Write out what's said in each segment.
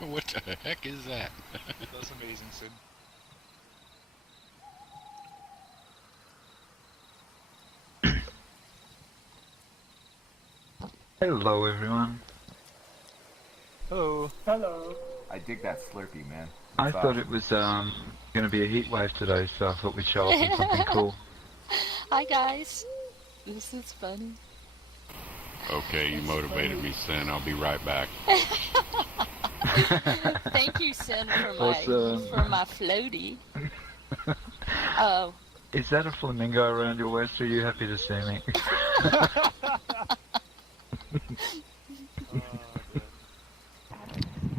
What the heck is that? That's amazing, Sid. Hello, everyone. Hello. Hello. I dig that Slurpee, man. I It's thought it was going to be a heat wave today, so I thought we'd show off with something cool. Hi guys. This is funny. Okay, you That's motivated funny. me, Sin. I'll be right back. Thank you, Sin, Awesome. for my floaty. Oh, Is that a flamingo around your waist? Are you happy to see me? Good.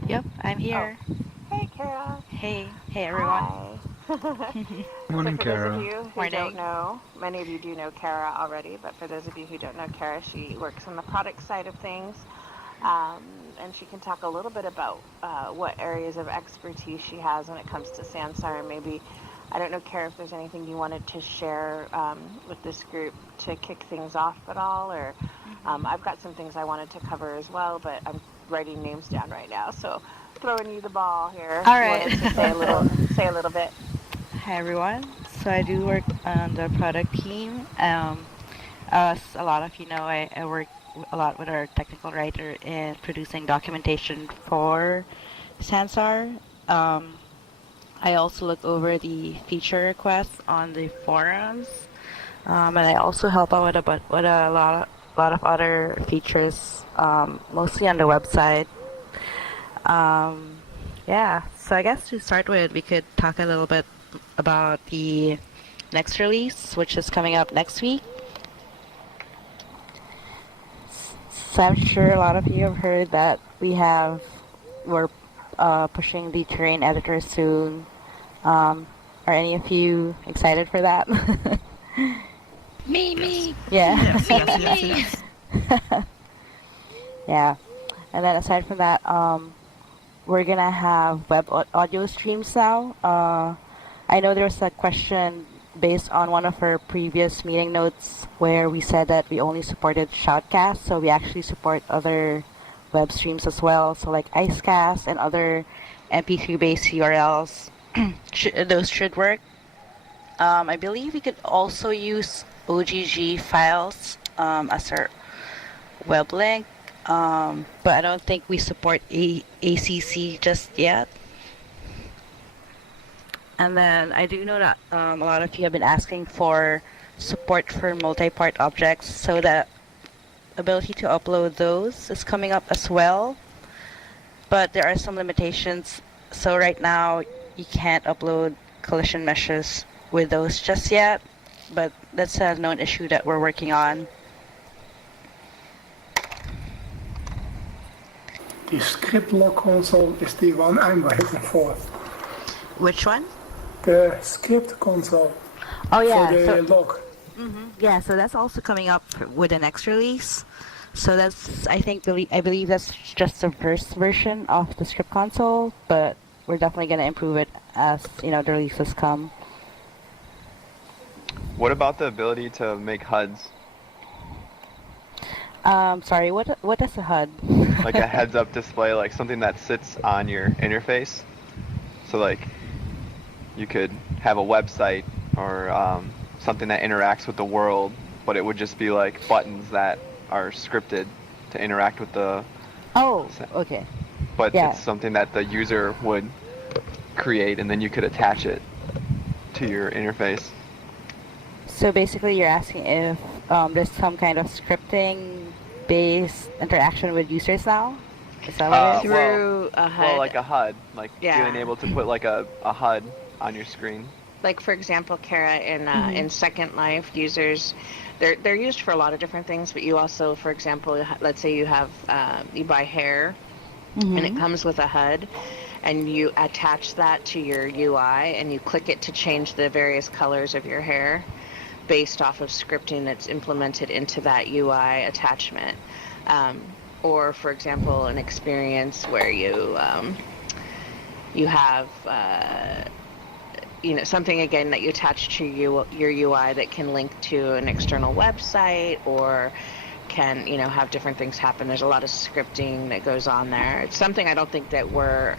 Yep, I'm here. Hey, Kara. Hey everyone. Hi. Morning, So for those of Kara. you who Morning. don't know, many of you do know Kara already, but for those of you who don't know Kara, she works on the product side of things. And she can talk a little bit about what areas of expertise she has when it comes to Sansar. And maybe, I don't know, Kara, if there's anything you wanted to share with this group to kick things off at all, or I've got some things I wanted to cover as well, but I'm writing names down right now, so throwing you the ball here. All If you right. wanted to say a little bit. Hi everyone. So I do work on the product team. As a lot of you know, I work a lot with our technical writer in producing documentation for Sansar. I also look over the feature requests on the forums, and I also help out with a lot of other features, mostly on the website. Yeah, so I guess to start with, we could talk a little bit about the next release, which is coming up next week. So I'm sure a lot of you have heard that we're pushing the terrain editor soon. Are any of you excited for that? me. Yeah. Yes. Yeah. And then aside from that, we're gonna have web audio streams now. I know there was a question based on one of our previous meeting notes where we said that we only supported Shoutcast, so we actually support other web streams as well, so like Icecast and other MP3-based URLs. Those should work. I believe we could also use OGG files as our web link, but I don't think we support ACC just yet. And then I do know that a lot of you have been asking for support for multi-part objects, so the ability to upload those is coming up as well. But there are some limitations. So right now you can't upload collision meshes with those just yet, but that's a known issue that we're working on. The script log console is the one I'm waiting for. Which one? The script console Oh yeah, for the log. Yeah, so that's also coming up with the next release. So that's, I believe that's just the first version of the script console, but we're definitely going to improve it as, the releases come. What about the ability to make HUDs? Sorry, what is a HUD? Like a heads-up display, like something that sits on your interface. So like, you could have a website or something that interacts with the world, but it would just be like buttons that are scripted to interact with the... Oh, okay. But Yeah. it's something that the user would create, and then you could attach it to your interface. So basically you're asking if there's some kind of scripting-based interaction with users now? Is that what it is? Through a HUD. Well, like a HUD, like Yeah. being able to put like a HUD on your screen. Like, for example, Kara, in Second Life, users, they're used for a lot of different things, but you also, for example, let's say you have, you buy hair, and it comes with a HUD, and you attach that to your UI, and you click it to change the various colors of your hair based off of scripting that's implemented into that UI attachment. Or, for example, an experience where you have something again that you attach to your UI that can link to an external website, or can, you know, have different things happen. There's a lot of scripting that goes on there. It's something I don't think that we're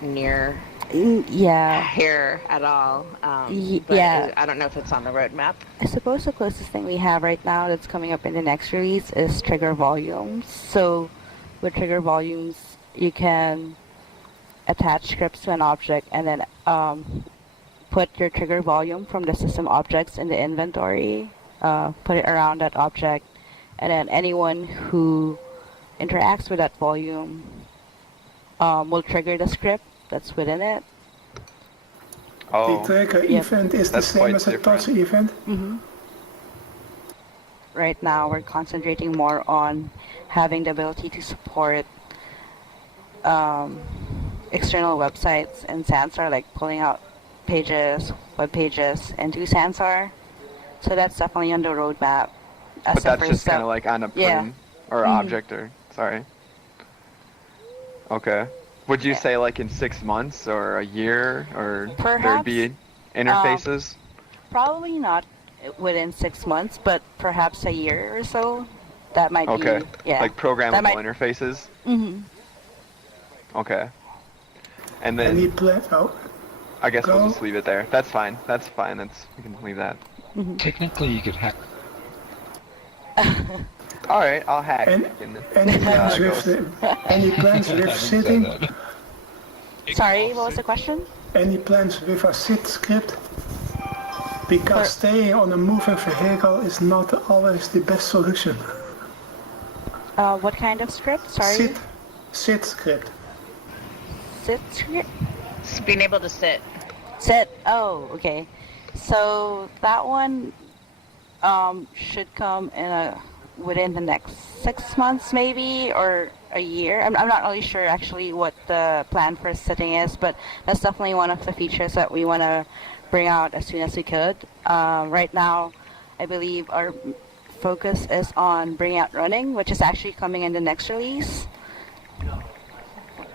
near Yeah. here at all. But Yeah. I don't know if it's on the roadmap. I suppose the closest thing we have right now that's coming up in the next release is trigger volumes. So with trigger volumes, you can attach scripts to an object and then put your trigger volume from the system objects in the inventory, put it around that object, and then anyone who interacts with that volume will trigger the script that's within it. Oh, The trigger Yep. event is the That's same quite as a different. touch event. Right now, we're concentrating more on having the ability to support external websites in Sansar, like pulling out pages, web pages into Sansar. So that's definitely on the roadmap. As but the that's first just kind step. of like on a Yeah. plane or object or sorry. Okay. Would you Yeah. say like in 6 months or a year or there'd Perhaps, be interfaces? Probably not within 6 months, but perhaps a year or so. That might Okay. be, yeah. Like programmable That might- interfaces? Mm-hmm. Okay. And Any then plan? Oh, I guess we'll go. just leave it there. That's fine. That's fine. We can leave that. Technically, you could hack. All right, I'll hack. And in the- any plans go. with any plans I with didn't say sitting? that. Sorry, what was the question? Any plans with a sit script? Because staying on a moving vehicle is not always the best solution. What kind of script? Sorry? Sit script. Sit script? Being able to sit. Sit. Oh, okay. So that one should come within the next 6 months, maybe, or a year. I'm not really sure actually what the plan for sitting is, but that's definitely one of the features that we want to bring out as soon as we could. Right now, I believe our focus is on bringing out running, which is actually coming in the next release.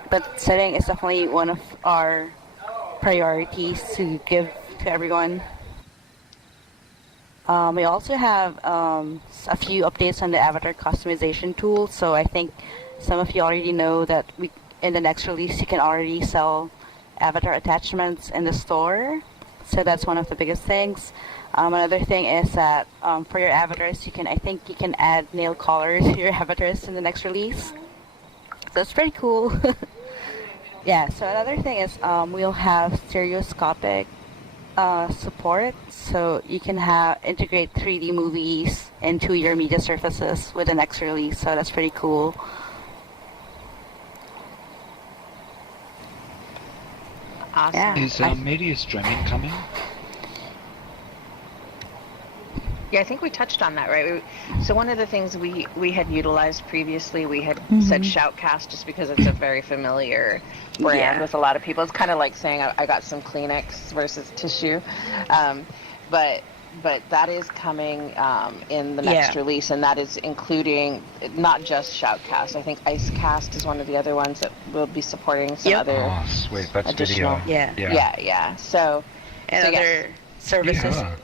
But sitting is definitely one of our priorities to give to everyone. We also have a few updates on the avatar customization tool. So I think some of you already know that in the next release you can already sell avatar attachments in the store. So that's one of the biggest things. Another thing is that for your avatars, I think you can add nail collars to your avatars in the next release. So it's pretty cool. Yeah, so another thing is we'll have stereoscopic support, so you can integrate 3D movies into your media surfaces with the next release, so that's pretty cool. Awesome. Yeah. Is media streaming coming? Yeah, I think we touched on that, right? So one of the things we had utilized previously, we had said Shoutcast just because it's a very familiar brand with a lot of people. It's kind of like saying I got some Kleenex versus tissue, but that is coming in the next release, and that is including not just Shoutcast. I think Icecast is one of the other ones that will be supporting some other Oh, sweet. That's additional. video. Yeah. So And so yes. other services. Yeah.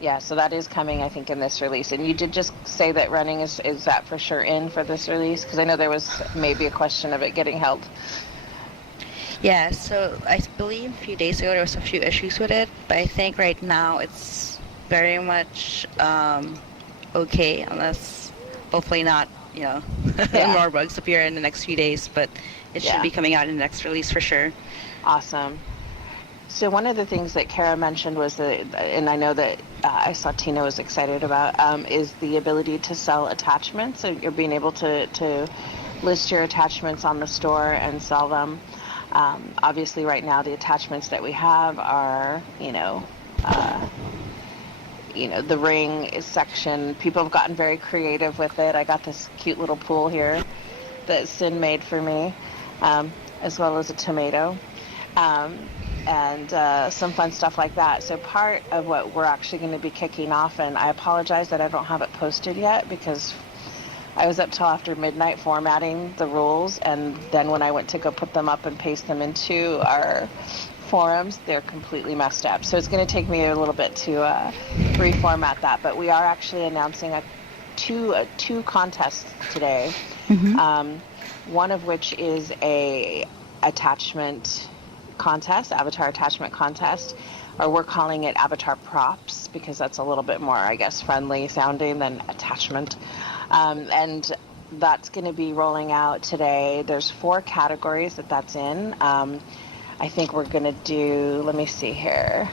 Yeah, so that is coming, I think, in this release. And you did just say that running is that for sure in for this release? Because I know there was maybe a question of it getting held. Yeah, so I believe a few days ago there was a few issues with it, but I think right now it's very much okay, unless hopefully not, more bugs appear in the next few days, but it should be coming out in the next release for sure. Awesome. So one of the things that Kara mentioned was and I know that I saw Tina was excited about, is the ability to sell attachments. So you're being able to list your attachments on the store and sell them. Obviously, right now the attachments that we have are, the ring section. People have gotten very creative with it. I got this cute little pool here that Sin made for me, as well as a tomato. And some fun stuff like that. So part of what we're actually going to be kicking off, and I apologize that I don't have it posted yet because I was up till after midnight formatting the rules, and then when I went to go put them up and paste them into our forums, they're completely messed up. So it's going to take me a little bit to reformat that, but we are actually announcing two contests today. One of which is a attachment contest, avatar attachment contest, or we're calling it avatar props because that's a little bit more, I guess, friendly sounding than attachment. And that's going to be rolling out today. There's 4 categories that's in. I think we're going to do, let me see here.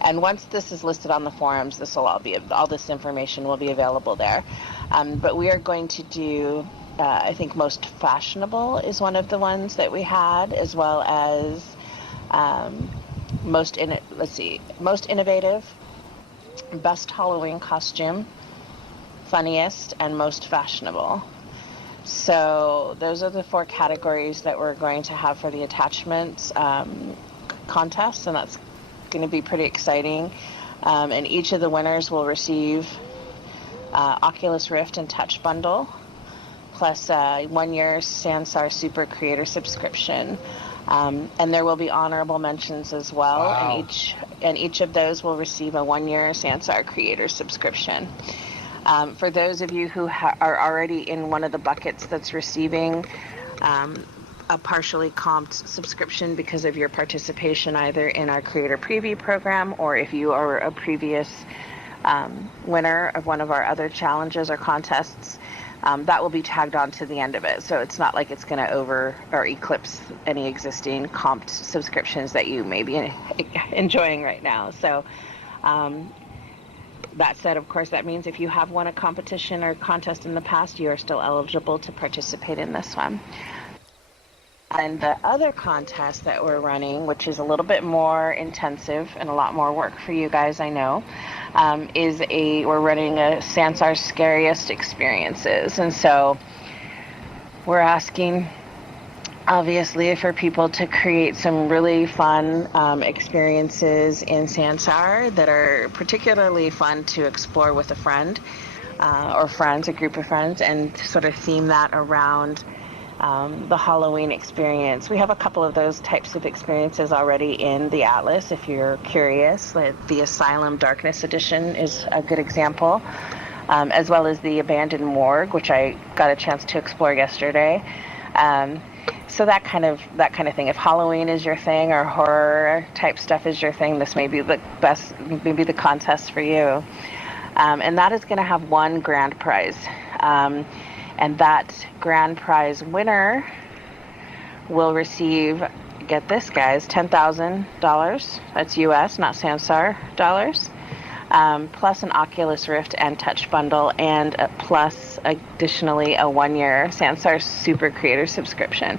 And once this is listed on the forums, this will all this information will be available there. But we are going to do, I think most fashionable is one of the ones that we had, as well as most innovative, best Halloween costume, funniest, and most fashionable. So those are the 4 categories that we're going to have for the attachments contest, and that's going to be pretty exciting. And each of the winners will receive Oculus Rift and Touch Bundle, plus 1 year Sansar Super Creator subscription. And there will be honorable mentions as well. Wow. And each of those will receive a 1 year Sansar Creator subscription. For those of you who are already in one of the buckets that's receiving a partially comped subscription because of your participation either in our Creator Preview program, or if you are a previous winner of one of our other challenges or contests, that will be tagged on to the end of it. So it's not like it's going to over or eclipse any existing comped subscriptions that you may be enjoying right now. So that said, of course, that means if you have won a competition or contest in the past, you are still eligible to participate in this one. And the other contest that we're running, which is a little bit more intensive and a lot more work for you guys, I know, we're running a Sansar Scariest Experiences. And so we're asking, obviously, for people to create some really fun experiences in Sansar that are particularly fun to explore with a friend or friends, a group of friends, and sort of theme that around the Halloween experience. We have a couple of those types of experiences already in the Atlas, if you're curious. The Asylum Darkness Edition is a good example, as well as the Abandoned Morgue, which I got a chance to explore yesterday. So that kind of thing. If Halloween is your thing or horror type stuff is your thing, this may be the best, maybe the contest for you. And that is going to have 1 grand prize. And that grand prize winner will receive, get this guys, $10,000. That's US, not Sansar dollars. Plus an Oculus Rift and Touch Bundle, and plus additionally a 1 year Sansar Super Creator subscription.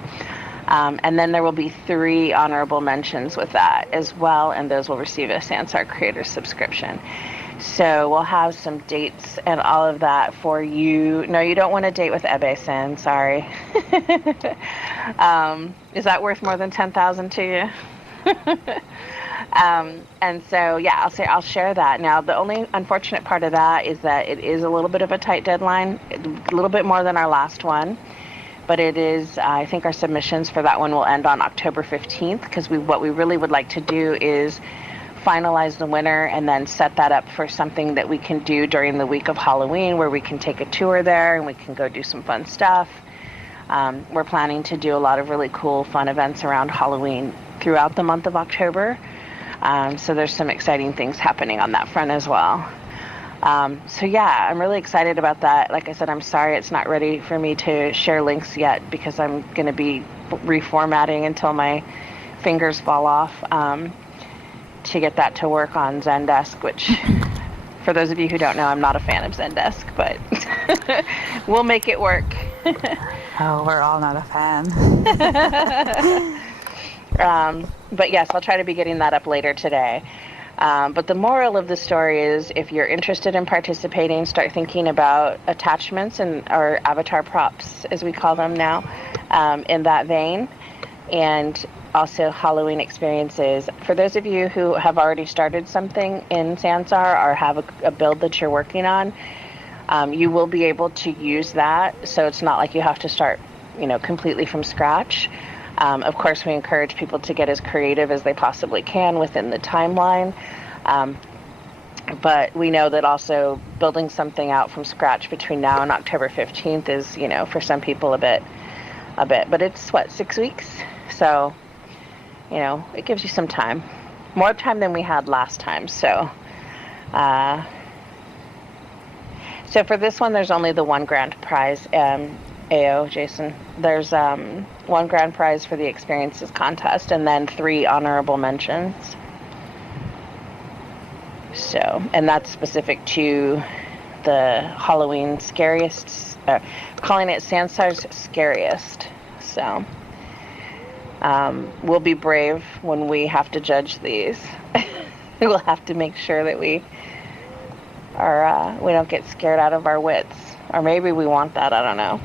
And then there will be 3 honorable mentions with that as well, and those will receive a Sansar Creator subscription. So we'll have some dates and all of that for you. No, you don't want to date with Ebe-san, sorry. Is that worth more than $10,000 to you? And so, yeah, I'll share that. Now, the only unfortunate part of that is that it is a little bit of a tight deadline, a little bit more than our last one. But it is, I think our submissions for that one will end on October 15th, because what we really would like to do is finalize the winner and then set that up for something that we can do during the week of Halloween, where we can take a tour there and we can go do some fun stuff. We're planning to do a lot of really cool, fun events around Halloween throughout the month of October. So there's some exciting things happening on that front as well. So yeah, I'm really excited about that. Like I said, I'm sorry it's not ready for me to share links yet, because I'm going to be reformatting until my fingers fall off to get that to work on Zendesk, which for those of you who don't know, I'm not a fan of Zendesk, but we'll make it work. Oh, we're all not a fan. But yes, I'll try to be getting that up later today. But the moral of the story is, if you're interested in participating, start thinking about attachments or avatar props, as we call them now, in that vein, and also Halloween experiences. For those of you who have already started something in Sansar or have a build that you're working on, you will be able to use that. So it's not like you have to start, completely from scratch. Of course, we encourage people to get as creative as they possibly can within the timeline. But we know that also building something out from scratch between now and October 15th is, for some people a bit. But it's 6 weeks, so it gives you some time, more time than we had last time. So for this one, there's only the one grand prize. AO Jason, there's one grand prize for the experiences contest, and then 3 honorable mentions. So, and that's specific to the Halloween scariest, calling it Sansar's scariest. So, we'll be brave when we have to judge these. We'll have to make sure that we don't get scared out of our wits. Or maybe we want that, I don't know.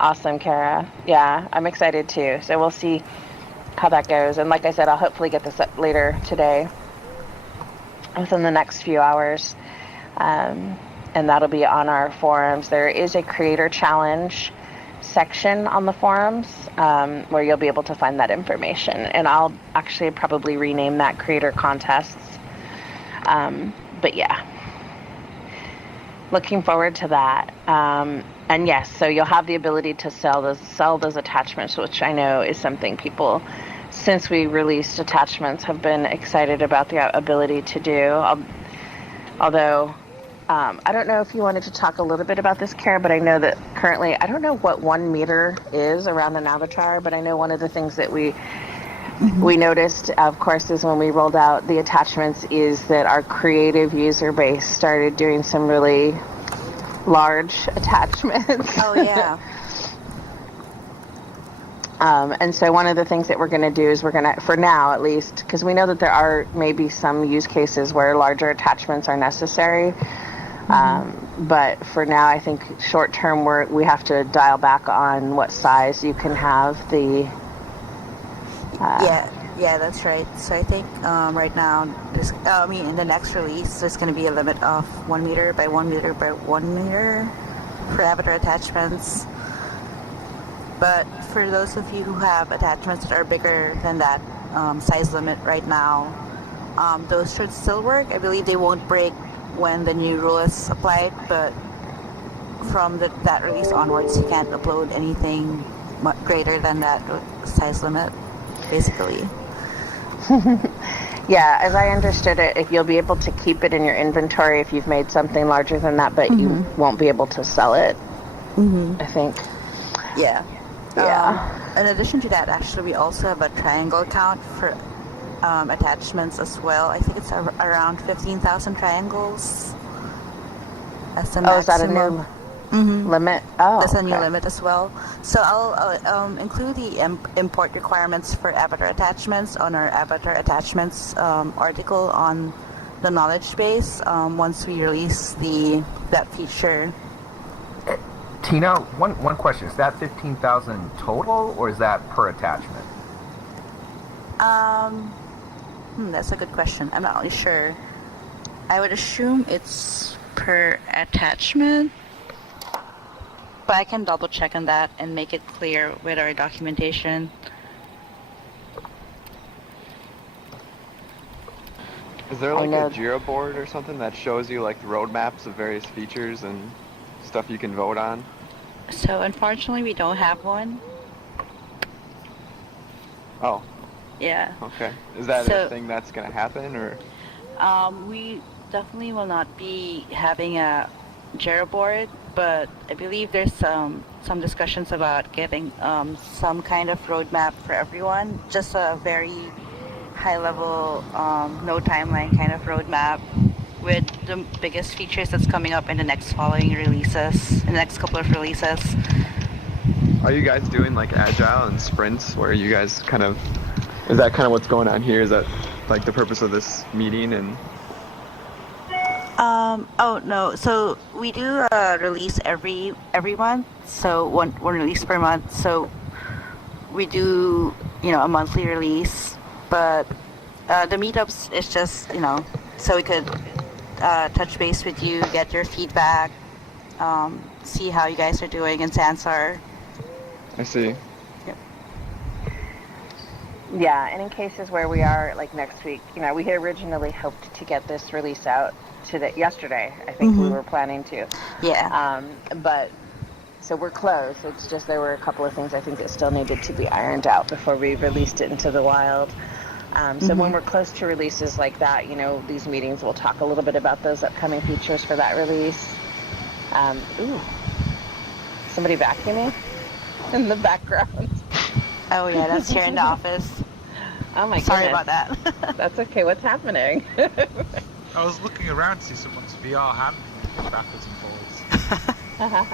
Awesome, Kara. Yeah, I'm excited too. So we'll see how that goes. And like I said, I'll hopefully get this up later today, within the next few hours. And that'll be on our forums. There is a creator challenge section on the forums where you'll be able to find that information. And I'll actually probably rename that creator contests. But yeah, looking forward to that. And yes, so you'll have the ability to sell those attachments, which I know is something people, since we released attachments, have been excited about the ability to do. Although, I don't know if you wanted to talk a little bit about this, Kara, but I know that currently, I don't know what 1 meter is around an avatar, but I know one of the things that we noticed, of course, is when we rolled out the attachments, is that our creative user base started doing some really large attachments. Oh, yeah. And so one of the things that we're going to do is for now at least, because we know that there are maybe some use cases where larger attachments are necessary. But for now, I think short term we have to dial back on what size you can have the... Yeah, that's right. So I think right now, in the next release, there's going to be a limit of 1 meter by 1 meter by 1 meter for avatar attachments. But for those of you who have attachments that are bigger than that size limit right now, those should still work. I believe they won't break when the new rule is applied, but from that release onwards, you can't upload anything greater than that size limit, basically. Yeah, as I understood it, if you'll be able to keep it in your inventory if you've made something larger than that, but you won't be able to sell it, I think. Yeah. Yeah. In addition to that, actually, we also have a triangle count for attachments as well. I think it's around 15,000 triangles. That's the maximum. Is that a new limit? Oh, that's a new limit as well. So I'll include the import requirements for avatar attachments on our avatar attachments article on the knowledge base once we release that feature. Tina, one question. Is that 15,000 total, or is that per attachment? That's a good question. I'm not really sure. I would assume it's per attachment, but I can double check on that and make it clear with our documentation. Is there like a Jira board or something that shows you like the roadmaps of various features and stuff you can vote on? So unfortunately, we don't have one. Oh. Yeah. Okay. Is that a thing that's going to happen, or? We definitely will not be having a Jira board, but I believe there's some discussions about getting some kind of roadmap for everyone. Just a very high level, no timeline kind of roadmap with the biggest features that's coming up in the next couple of releases. Are you guys doing like agile and sprints where you guys is that kind of what's going on here? Is that like the purpose of this meeting? And oh no, so we do release every month, so one release per month. So we do a monthly release, but the meetups is just so we could touch base with you, get your feedback, see how you guys are doing in Sansar. I see. Yep. Yeah, and in cases where we are like next week, we had originally hoped to get this release out yesterday. I think we were planning to. Yeah. But so we're close. It's just there were a couple of things I think that still needed to be ironed out before we released it into the wild. So when we're close to releases like that, these meetings will talk a little bit about those upcoming features for that release. Ooh, somebody vacuuming in the background. Oh yeah, that's here in the office. Oh my goodness. Sorry about that. That's okay. What's happening? I was looking around to see someone's VR hand moving backwards and forwards.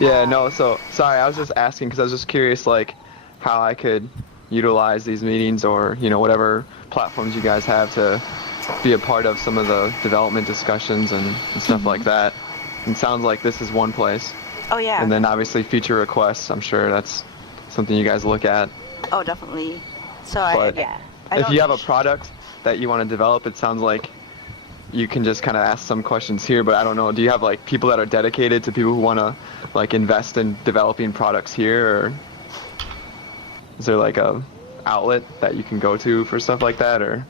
Yeah, no, so sorry, I was just asking because I was just curious, like, how I could utilize these meetings or, whatever platforms you guys have to be a part of some of the development discussions and stuff like that. And it sounds like this is one place. Oh yeah. And then obviously feature requests, I'm sure that's something you guys look at. Oh, definitely. So But I if you have a product that you want to develop, it sounds like you can just kind of ask some questions here, but I don't know, do you have like people that are dedicated to people who want to like invest in developing products here, or is there like a outlet that you can go to for stuff like that, or?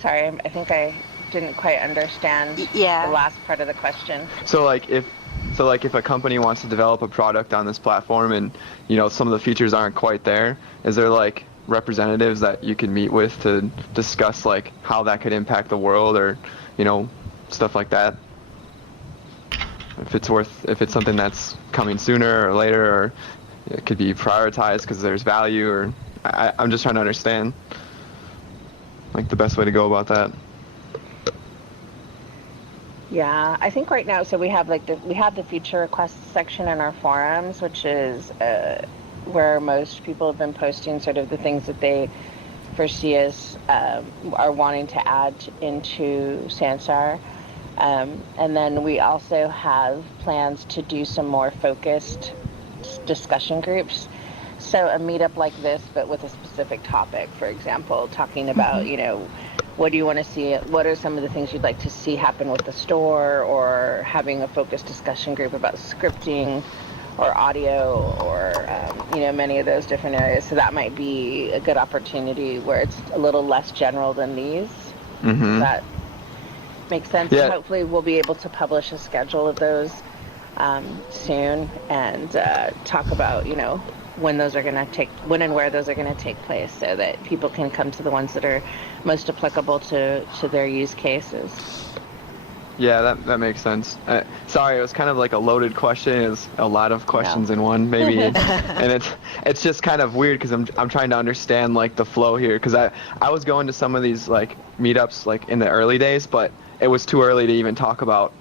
Sorry, I think I didn't quite understand the last part of the question. So like if a company wants to develop a product on this platform and some of the features aren't quite there, is there like representatives that you can meet with to discuss like how that could impact the world, or stuff like that? If it's something that's coming sooner or later, or it could be prioritized because there's value, or I'm just trying to understand like the best way to go about that. Yeah, I think right now, so we have the feature requests section in our forums, which is where most people have been posting sort of the things that they foresee as are wanting to add into Sansar. And then we also have plans to do some more focused discussion groups. So a meetup like this, but with a specific topic, for example, talking about, what do you want to see? What are some of the things you'd like to see happen with the store, or having a focused discussion group about scripting or audio, or, many of those different areas. So that might be a good opportunity where it's a little less general than these. Does that make sense? Yeah. And hopefully we'll be able to publish a schedule of those soon, and talk about, when and where those are going to take place, so that people can come to the ones that are most applicable to their use cases. Yeah, that makes sense. Sorry, it was kind of like a loaded question. It's a lot of questions in one, maybe, and it's just kind of weird because I'm trying to understand like the flow here, because I was going to some of these like meetups like in the early days, but it was too early to even talk about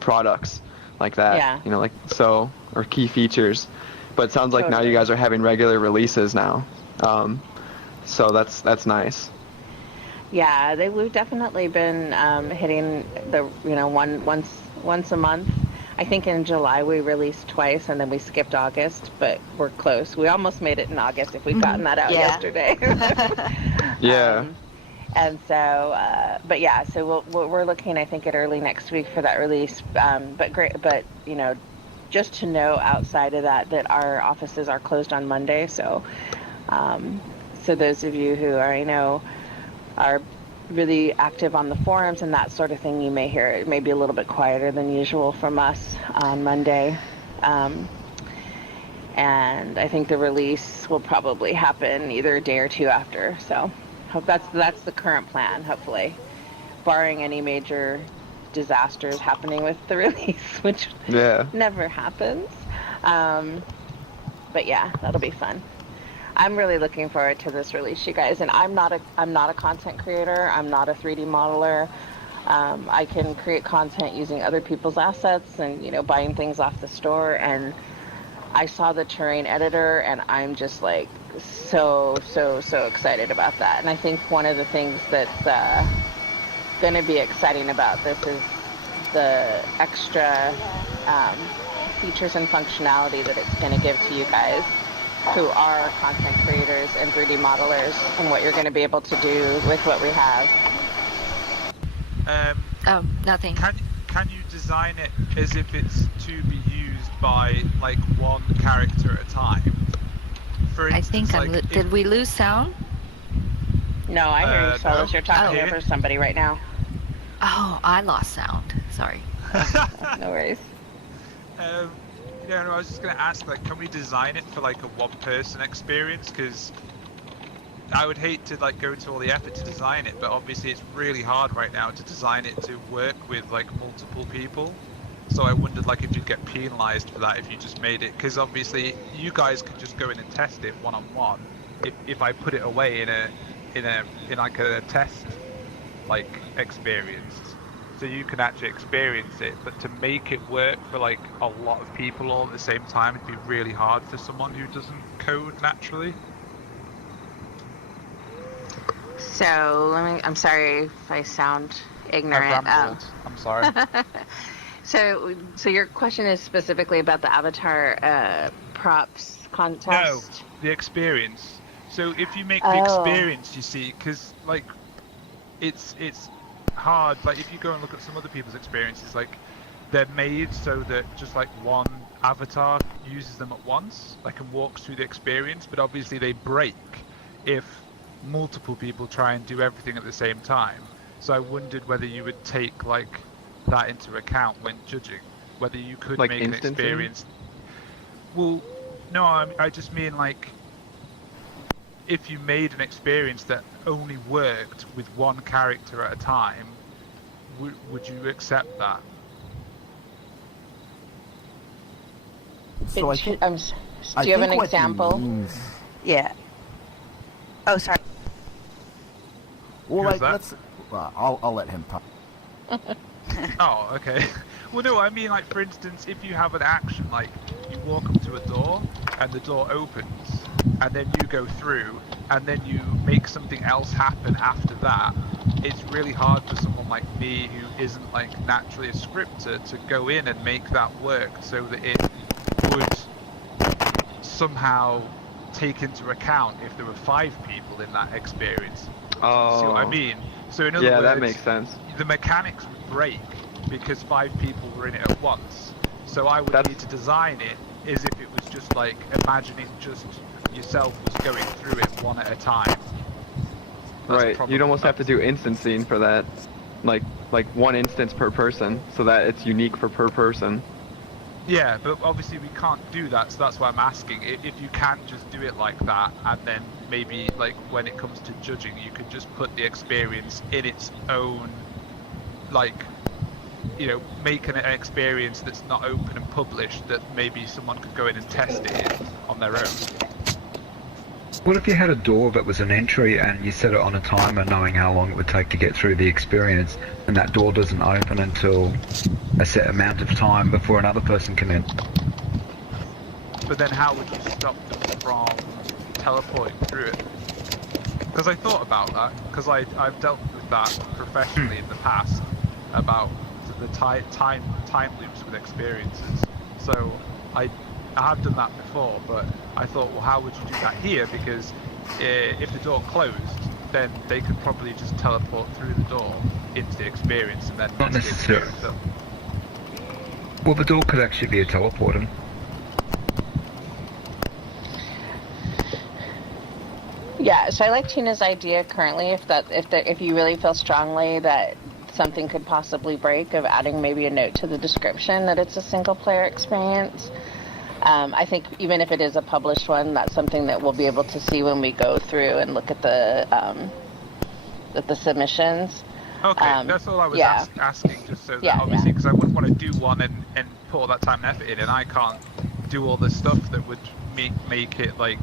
products like that. Yeah. Or key features. But it sounds like now you guys are having regular releases now, so that's nice. Yeah, we've definitely been hitting the once a month. I think in July we released twice, and then we skipped August, but we're close. We almost made it in August if we'd gotten that out yesterday. Yeah. And so, but yeah, so we're looking, I think, at early next week for that release. But just to know outside of that our offices are closed on Monday. So, so those of you who are really active on the forums and that sort of thing, you may hear it may be a little bit quieter than usual from us on Monday. And I think the release will probably happen either a day or two after. So hope that's the current plan, hopefully, barring any major disasters happening with the release, which never happens. But yeah, that'll be fun. I'm really looking forward to this release, you guys. And I'm not a content creator. I'm not a 3D modeler. I can create content using other people's assets and buying things off the store. And I saw the terrain editor, and I'm just like so excited about that. And I think one of the things that's going to be exciting about this is the extra features and functionality that it's going to give to you guys who are content creators and 3D modelers, and what you're going to be able to do with what we have. Nothing. Can you design it as if it's to be used by like one character at a time. For I instance, think like did we lose sound? No, I hear you, fellas. no. You're talking Oh. over somebody right now. Oh, I lost sound. Sorry. No worries. Yeah, no, I was just gonna ask, like, can we design it for like a one-person experience? Because I would hate to like go to all the effort to design it, but obviously it's really hard right now to design it to work with like multiple people. So I wondered like if you'd get penalized for that if you just made it, because obviously you guys can just go in and test it one-on-one. If I put it away in like a test like experience, so you can actually experience it, but to make it work for like a lot of people all at the same time, it'd be really hard for someone who doesn't code naturally. So I'm sorry if I sound ignorant. I'm sorry. So your question is specifically about the avatar props contest? No, the experience. So if you make the experience, you see, because like it's hard. Like if you go and look at some other people's experiences, like they're made so that just like one avatar uses them at once, like and walks through the experience. But obviously they break if multiple people try and do everything at the same time. So I wondered whether you would take like that into account when judging, whether you could like make an instancing? experience. Well, no, I just mean like if you made an experience that only worked with one character at a time, would you accept that? So I think, do you have an what he example? means- Yeah. Oh, sorry. Well, Who's like, that? let's. I'll let him talk. Oh, okay. Well, no, I mean, like, for instance, if you have an action, like, you walk up to a door, and the door opens, and then you go through, and then you make something else happen after that, it's really hard for someone like me who isn't, like, naturally a scripter to go in and make that work so that it would somehow take into account if there were 5 people in that experience. Oh. See what I mean? So in other Yeah, words, that makes sense. the mechanics would break because 5 people were in it at once. So I would need to design it as if it was just like imagining just yourself was going through it one at a time. Right, you'd almost have to do instancing for that, like one instance per person, so that it's unique for per person. Yeah, but obviously we can't do that, so that's why I'm asking. If you can just do it like that, and then maybe like when it comes to judging, you could just put the experience in its own, like, you know, make an experience that's not open and published that maybe someone could go in and test it on their own. What if you had a door that was an entry and you set it on a timer knowing how long it would take to get through the experience, and that door doesn't open until a set amount of time before another person can in? But then how would you stop them from teleporting through it? Because I thought about that, because I've dealt with that professionally in the past, about the time loops with experiences. So I have done that before, but I thought, well, how would you do that here? Because if the door closed, then they could probably just teleport through the door into the experience and then Not mess the necessarily. experience up. Well, the door could actually be a teleporter. Yeah, so I like Tina's idea currently. If you really feel strongly that something could possibly break, of adding maybe a note to the description that it's a single player experience. I think even if it is a published one, that's something that we'll be able to see when we go through and look at the submissions. Okay, that's all I was asking, just so that obviously, because I wouldn't want to do one and put all that time and effort in, and I can't do all the stuff that would make it like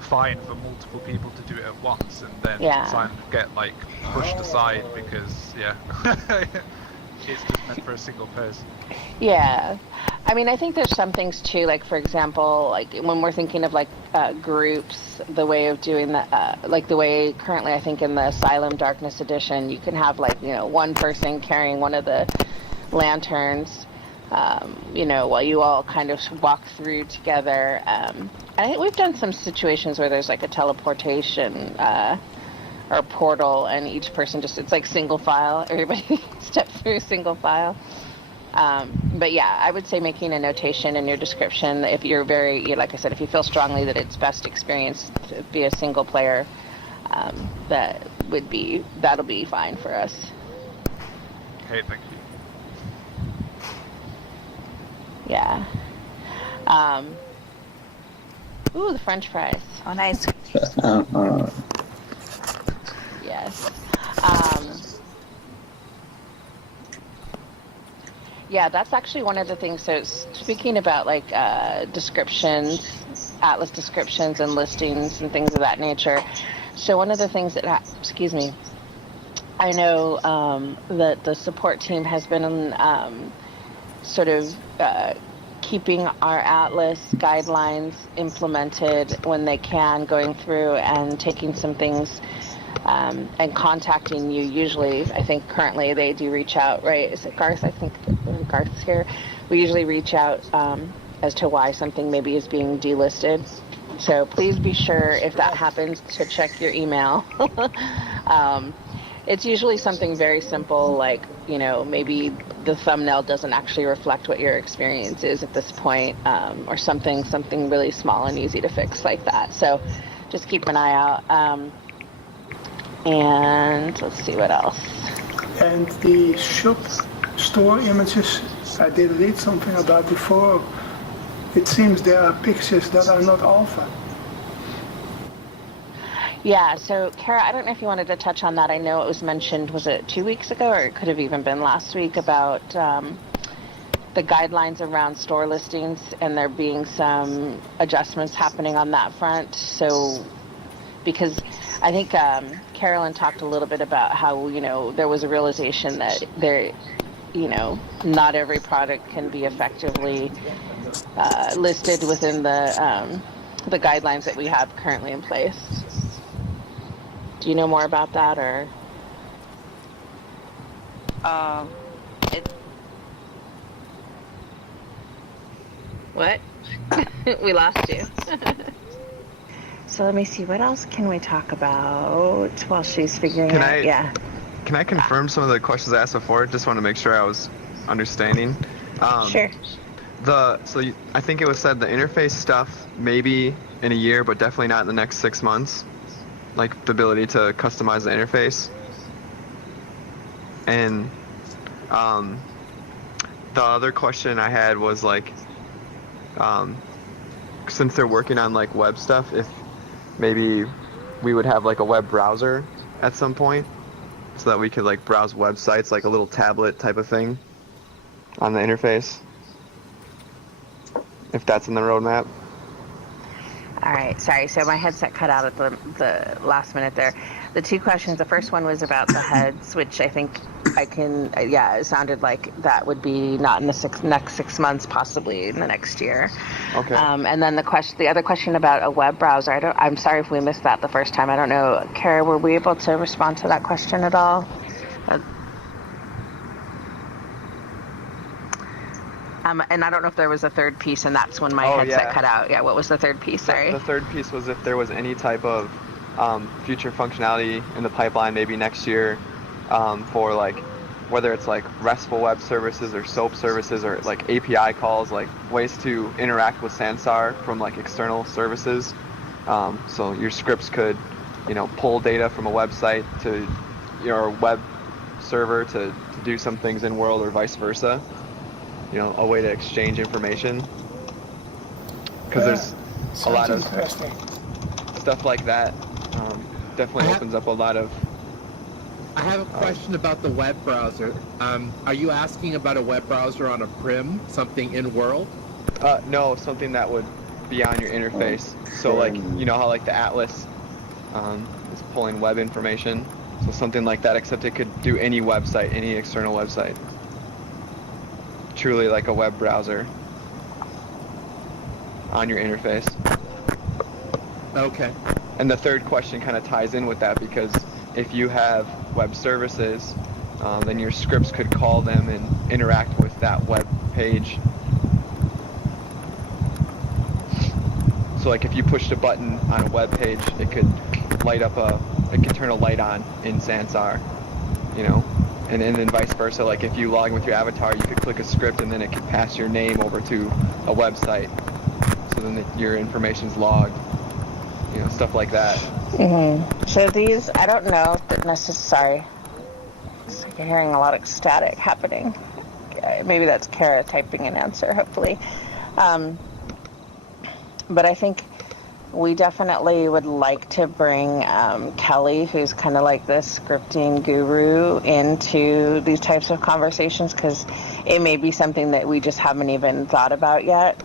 fine for multiple people to do it at once, and then kind of get like pushed aside because it's just meant for a single person. Yeah, I mean, I think there's some things too, like for example, like when we're thinking of like groups, the way of doing that, like the way currently I think in the Asylum Darkness Edition, you can have like, you know, one person carrying one of the lanterns, you know, while you all kind of walk through together. And I think we've done some situations where there's like a teleportation or portal, and each person just, it's like single file, everybody steps through single file. But yeah, I would say making a notation in your description if you're like I said, if you feel strongly that it's best experience to be a single player, that'll be fine for us. Okay, thank you. Yeah. Ooh, the French fries. Oh, nice. Yes. Yeah, that's actually one of the things. So speaking about like descriptions, Atlas descriptions and listings and things of that nature. So one of the things that, I know that the support team has been sort of keeping our Atlas guidelines implemented when they can, going through and taking some things and contacting you. Usually, I think currently they do reach out, right? Is it Garth? I think Garth's here. We usually reach out as to why something maybe is being delisted. So please be sure if that happens to check your email. It's usually something very simple, like, maybe the thumbnail doesn't actually reflect what your experience is at this point, or something really small and easy to fix like that. So just keep an eye out. And let's see what else. And the shop store images, I did read something about before. It seems there are pictures that are not alpha. Yeah, so Kara, I don't know if you wanted to touch on that. I know it was mentioned, was it 2 weeks ago, or it could have even been last week, about the guidelines around store listings, and there being some adjustments happening on that front. So, because I think Carolyn talked a little bit about how, there was a realization that not every product can be effectively listed within the guidelines that we have currently in place. Do you know more about that, or? What? We lost you. So let me see, what else can we talk about while she's figuring out? Yeah. Can I confirm some of the questions I asked before? Just want to make sure I was understanding. Sure. I think it was said the interface stuff maybe in a year, but definitely not in the next 6 months. Like the ability to customize the interface. And the other question I had was like, since they're working on like web stuff, if maybe we would have like a web browser at some point so that we could like browse websites, like a little tablet type of thing on the interface, if that's in the roadmap. All right, sorry. So my headset cut out at the last minute there. The two questions, the first one was about the heads, which I think it sounded like that would be not in the next 6 months, possibly in the next year. Okay. And then the other question about a web browser, I'm sorry if we missed that the first time. I don't know. Kara, were we able to respond to that question at all? And I don't know if there was a third piece, and that's when my headset cut out. Yeah, what was the third piece? Sorry. The third piece was if there was any type of future functionality in the pipeline, maybe next year, for like whether it's like RESTful web services or SOAP services or like API calls, like ways to interact with Sansar from like external services. So your scripts could, pull data from a website to your web server to do some things in world or vice versa. A way to exchange information, because there's a lot of stuff like that. Definitely opens up a lot of. I have a question about the web browser. Are you asking about a web browser on a prim, something in world? No, something that would be on your interface. So like, how like the Atlas is pulling web information. So something like that, except it could do any website, any external website. Truly like a web browser on your interface. Okay. And the third question kind of ties in with that, because if you have web services, then your scripts could call them and interact with that web page. So like if you pushed a button on a web page, it could turn a light on in Sansar, and then vice versa. Like if you log in with your avatar, you could click a script and then it could pass your name over to a website. So then your information's logged. You know, stuff like that. So these, I don't know if that necessary. It's like you're hearing a lot of static happening. Maybe that's Kara typing an answer, hopefully. But I think we definitely would like to bring Kelly, who's kind of like the scripting guru, into these types of conversations, because it may be something that we just haven't even thought about yet.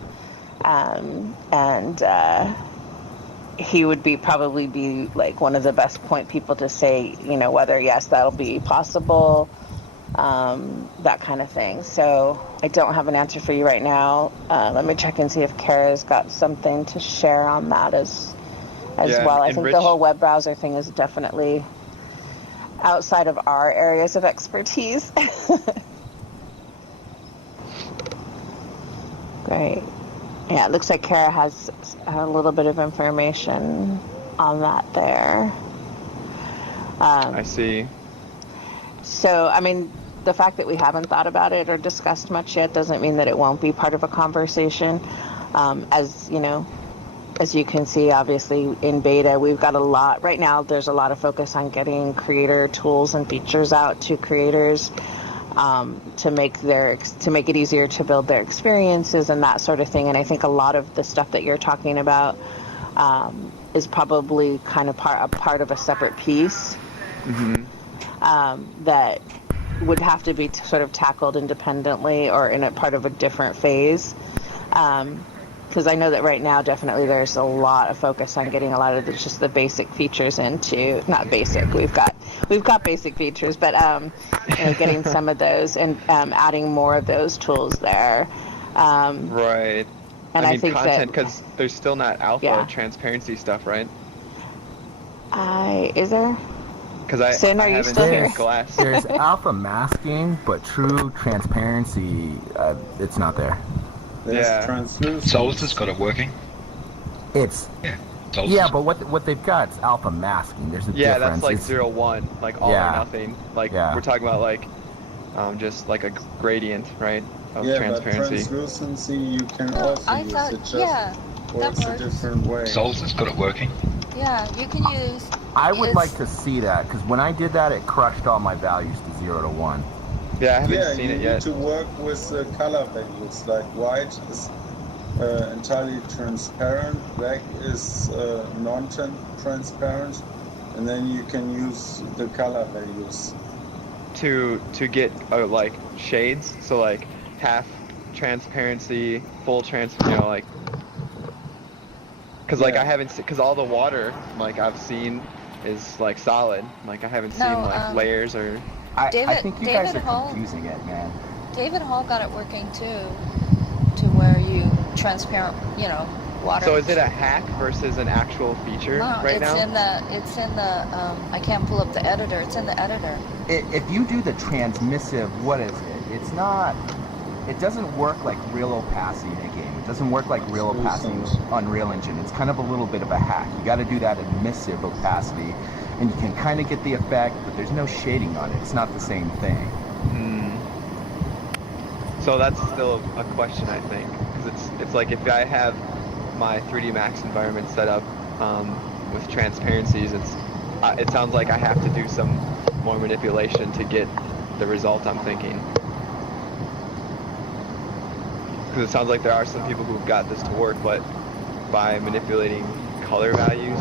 He would probably be like one of the best point people to say, you know, whether yes, that'll be possible, that kind of thing. So I don't have an answer for you right now. Let me check and see if Kara's got something to share on that as well. I think the whole web browser thing is definitely outside of our areas of expertise. Great. Yeah, it looks like Kara has a little bit of information on that there. I see. So, I mean, the fact that we haven't thought about it or discussed much yet doesn't mean that it won't be part of a conversation. As you know, as you can see, obviously in beta, we've got a lot. Right now, there's a lot of focus on getting creator tools and features out to creators. To make it easier to build their experiences and that sort of thing. And I think a lot of the stuff that you're talking about is probably kind of a part of a separate piece that would have to be sort of tackled independently or in a part of a different phase. Because I know that right now, definitely there's a lot of focus on getting a lot of just the basic features into, not basic, we've got basic features, but you know, getting some of those and adding more of those tools there. Right. And I mean, think content, because there's still not alpha transparency stuff, right? Is there? Because Sin, are you still here? Glass. There's alpha masking, but true transparency, it's not there. Solus has got it working. It's but what they've got is alpha masking. There's a difference. That's like 0-1, like all or nothing. Like we're talking about like just like a gradient, right? Of transparency. But translucency you can also use. It just works a different way. Solus has got it working. Yeah, you can use. I would like to see that, because when I did that, it crushed all my values to 0 to 1. Yeah, I haven't seen it yet. You need to work with the color values. Like white is entirely transparent, black is non-transparent, and then you can use the color values to get like shades. So like half transparency, full like. Because like I haven't, because all the water like I've seen is like solid. Like I haven't seen like layers or. I think you guys are confusing it, man. David Hall got it working too, to where you transparent, you know, water. So is it a hack versus an actual feature now? It's in the. I can't pull up the editor. It's in the editor. If you do the transmissive, what is it? It's not. It doesn't work like real opacity in a game. It doesn't work like real opacity in Unreal Engine. It's kind of a little bit of a hack. You got to do that emissive opacity, and you can kind of get the effect, but there's no shading on it. It's not the same thing. So that's still a question, I think, because it's like if I have my 3D Max environment set up with transparencies, it sounds like I have to do some more manipulation to get the result I'm thinking. Because it sounds like there are some people who've got this to work, but by manipulating color values.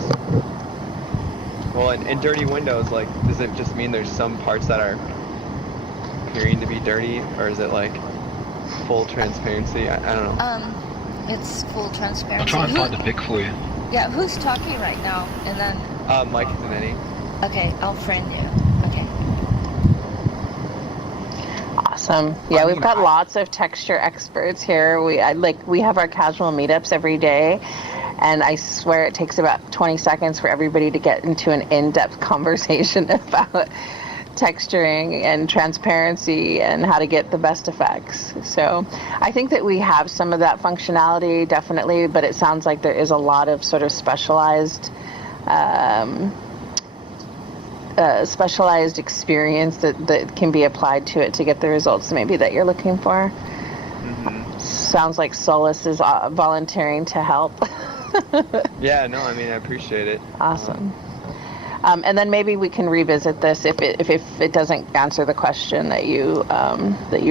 Well, in dirty windows, like, does it just mean there's some parts that are appearing to be dirty, or is it like full transparency? I don't know. It's full transparency. I'll try and find a pic for you. Yeah, who's talking right now? And then. Mike and Nenny. Okay, I'll friend you. Okay. Awesome. Yeah, we've got lots of texture experts here. We have our casual meetups every day, and I swear it takes about 20 seconds for everybody to get into an in-depth conversation about texturing and transparency and how to get the best effects. So I think that we have some of that functionality, definitely, but it sounds like there is a lot of sort of specialized specialized experience that can be applied to it to get the results maybe that you're looking for. Sounds like Solus is volunteering to help. Yeah, no, I mean, I appreciate it. Awesome. And then maybe we can revisit this if it doesn't answer the question that you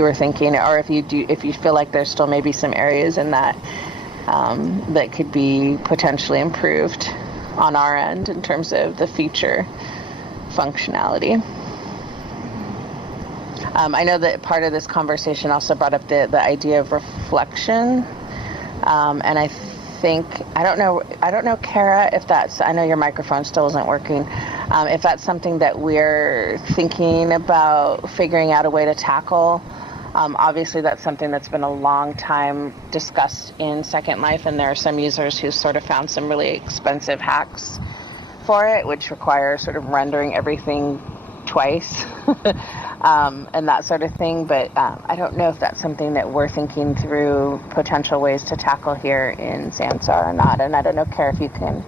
were thinking, or if you feel like there's still maybe some areas in that that could be potentially improved on our end in terms of the feature functionality. I know that part of this conversation also brought up the idea of reflection, and I think I don't know, Kara, if that's, I know your microphone still isn't working, if that's something that we're thinking about figuring out a way to tackle. Obviously, that's something that's been a long time discussed in Second Life, and there are some users who sort of found some really expensive hacks for it, which require sort of rendering everything twice and that sort of thing. But I don't know if that's something that we're thinking through potential ways to tackle here in Sansar or not. And I don't know, Kara, if you can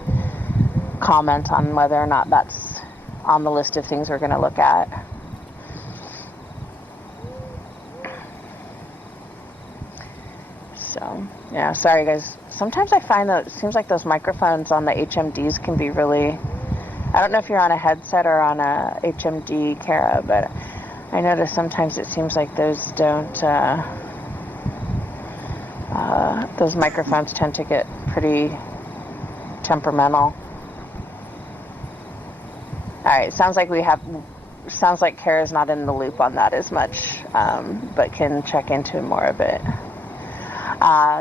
comment on whether or not that's on the list of things we're going to look at. So, yeah, sorry guys. Sometimes I find that it seems like those microphones on the HMDs can be really, I don't know if you're on a headset or on a HMD, Kara, but I notice sometimes it seems like those don't, those microphones tend to get pretty temperamental. All right, sounds like Kara's not in the loop on that as much, but can check into more of it.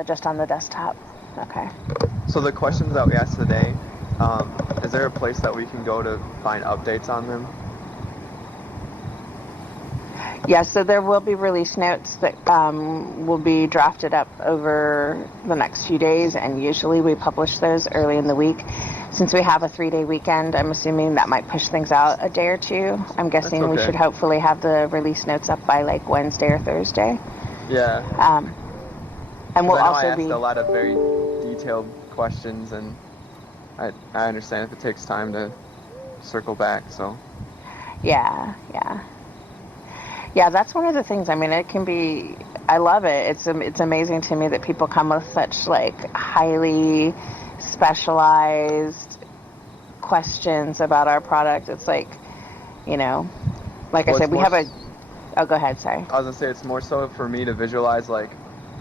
Just on the desktop. Okay. So the questions that we asked today, is there a place that we can go to find updates on them? Yeah, so there will be release notes that will be drafted up over the next few days, and usually we publish those early in the week. Since we have a 3-day weekend, I'm assuming that might push things out a day or two. I'm guessing we should hopefully have the release notes up by like Wednesday or Thursday. Yeah. And we'll I know also I asked a lot of very detailed questions, and I understand if it takes time to circle back, so. Yeah, that's one of the things. I mean, it can be, I love it. It's amazing to me that people come with such like highly specialized questions about our product. It's like, you know, like I said, we have oh, go ahead, sorry. I was gonna say, it's more so for me to visualize, like,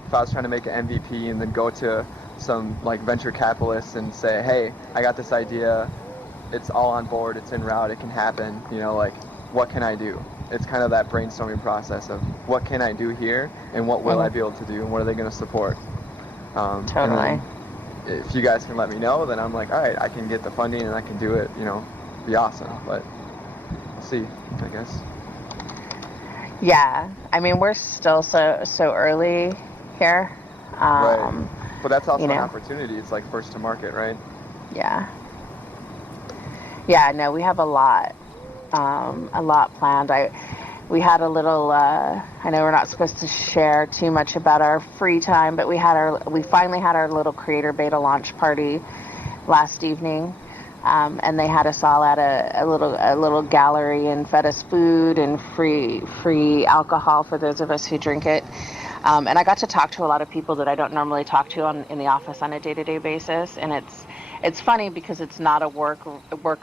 if I was trying to make an MVP and then go to some like venture capitalists and say, hey, I got this idea, it's all on board, it's en route, it can happen, you know, like, what can I do? It's kind of that brainstorming process of what can I do here and what will I be able to do and what are they going to support? Totally. If you guys can let me know, then I'm like, all right, I can get the funding and I can do it, you know, be awesome. But we'll see, I guess. Yeah, I mean, we're still so early here. Right. But that's also you know, an opportunity. It's like first to market, right? Yeah. Yeah, no, we have a lot planned. We had a little, I know we're not supposed to share too much about our free time, but we finally had our little creator beta launch party last evening. And they had us all at a little gallery and fed us food and free alcohol for those of us who drink it. And I got to talk to a lot of people that I don't normally talk to in the office on a day-to-day basis. And it's funny because it's not a work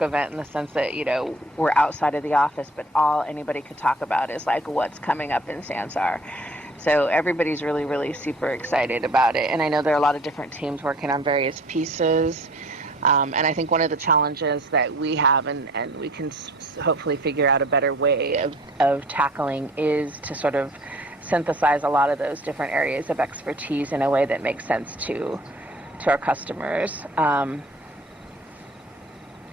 event in the sense that, you know, we're outside of the office, but all anybody could talk about is like what's coming up in Sansar. So everybody's really, really super excited about it. And I know there are a lot of different teams working on various pieces. And I think one of the challenges that we have, and we can hopefully figure out a better way of tackling, is to sort of synthesize a lot of those different areas of expertise in a way that makes sense to our customers.